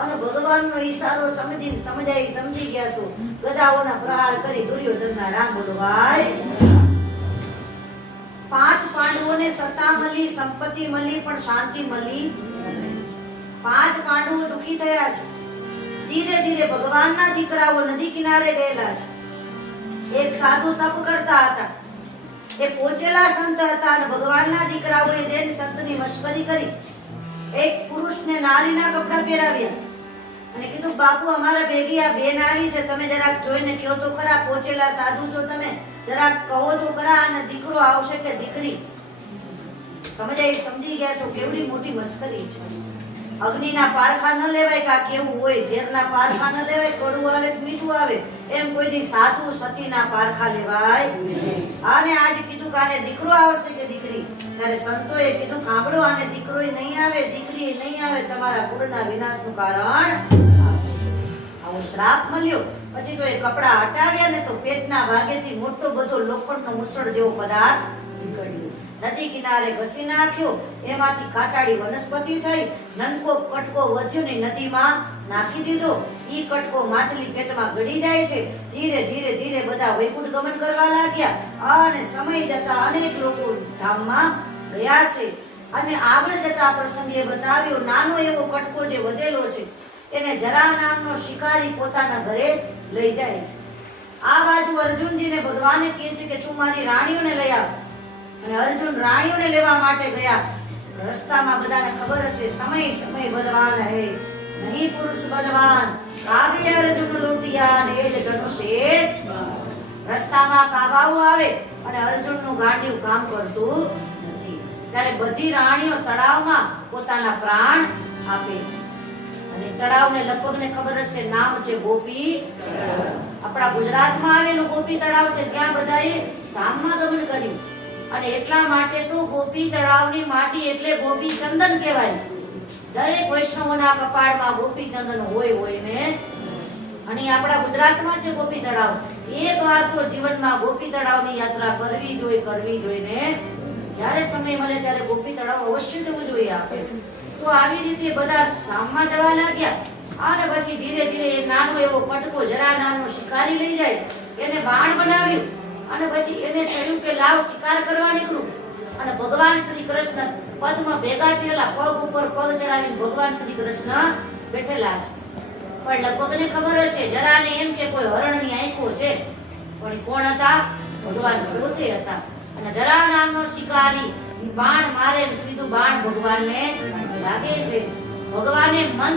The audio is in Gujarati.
અને ભગવાનનો ઈશારો સમજી ગયા છો. ગદાઓના પ્રહાર કરી દુર્યોધનના રામ બોલવાય. 5 પાંડવોને સત્તા મળી, સંપત્તિ મળી, પણ શાંતિ મળી. 5 પાંડવો દુખી થયા છે. ધીરે ધીરે ભગવાનના દીકરાઓ નદી કિનારે ગયેલા છે. એક સાધુ તપ કરતા હતા. એ પોચેલા સંત હતા અને ભગવાનના દીકરાઓએ જઈને સંતની મશ્કરી કરી. એક પુરુષને નારીના કપડા પહેરાવ્યા અને કીધું, બાપુ અમારા ભેગી આ બેન આવી છે, તમે જરાક જોઈને કહો તો ખરા. પોચેલા સાધુ છો તમે, જરાક કહો તો ખરા, અને દીકરો આવશે કે દીકરી? સમજી ગયા છો કેવડી મોટી મશ્કરી છે. અગ્નિના પારખા ન લેવાય કે આ કેવું હોય, ઝેરના પારખા ન લેવાય, કડવું આવે કે મીઠું આવે, એમ કોઈ દી સાધુ સતીના પારખા લેવાય. અને આજ કીધું કે આને દીકરો આવશે કે દીકરી? ત્યારે સંતોએ કીધું, કાંબળો આને દીકરોય નહીં આવે, દીકરી નહીં આવે, તમારા કુળના વિનાશનું કારણ આવો શ્રાપ મળ્યો. પછી તો એ કપડા હટાવ્યા ને તો પેટના ભાગેથી મોટો બધો લોખંડનો મુસળ જેવો પદાર્થ નીકળ્યો. નદી કિનારે ઘસી નાખ્યો. એમાંથી કાટાળી વનસ્પતિ થઈ. નનકો કટકો વધ્યો ને નદીમાં નાખી દીધો. ઈ કટકો માછલી પેટમાં ગળી જાય છે. ધીરે ધીરે ધીરે બધા વૈકુંઠ ગમન કરવા લાગ્યા અને સમય જતા અનેક લોકો ધામમાં ગયા છે. અને આગળ જતા પ્રસંગે બતાવ્યો, નાનો એવો કટકો જે વધેલો છે એને જરા નામનો શિકારી પોતાના ઘરે લઈ જાય છે. આ બાજુ અર્જુનજીને ભગવાને કહે છે કે તું મારી રાણીઓને લઈ આવ. અને અર્જુન રાણીઓને લેવા માટે ગયા. રસ્તામાં બધાને ખબર હશે, સમય બલવાન હે નહીં પુરુષ બલવાન, કાવ્ય અર્જુન લૂંટિયા ને એ જ ધનુષે. રસ્તામાં કાવાઓ આવે અને અર્જુનનું ગાંડિયું કામ કરતું નથી. ત્યારે બધી રાણીઓ તળાવમાં પોતાના પ્રાણ આપે છે. અને તળાવને લગભગને ખબર હશે, નામ છે ગોપી તળાવ. આપણા ગુજરાતમાં આવેલું ગોપી તળાવ છે, જ્યાં બધાએ ધામમાં ગમન કર્યું. અને એટલા માટે તો ગોપી તળાવની માટી એટલે ગોપી ચંદન કહેવાય છે. દરેક વૈષ્ણવોના કપાળમાં ગોપી ચંદન હોય ને. અને આપણા ગુજરાતમાં છે ગોપી તળાવ. એક વાર તો જીવનમાં ગોપી તળાવની યાત્રા કરવી જોઈએ ને. જ્યારે સમય મળે ત્યારે ગોપી તળાવ અવશ્ય જવું જોઈએ આપણે. તો આવી રીતે બધા ધામમાં જવા લાગ્યા. અને પછી ધીરે ધીરે નાનો એવો કટકો, જરા નાનો શિકારી લઈ જાય, એને બાણ બનાવ્યું. અને પછી એને થયું કે લાવ શિકાર કરવા નીકળું. અને ભગવાન શ્રી કૃષ્ણ પદમાં ભેગા થયેલા, પગ ઉપર પગ ચડાવીને ભગવાન શ્રી કૃષ્ણ બેઠેલા છે. પણ લગભગને ખબર હશે, જરાને એમ કે કોઈ હરણની આંખો છે, પણ કોણ હતા? ભગવાન પોતે હતા. અને જરા નામનો શિકારી બાણ મારે, સીધું બાણ ભગવાનને લાગે છે. ભગવાને મન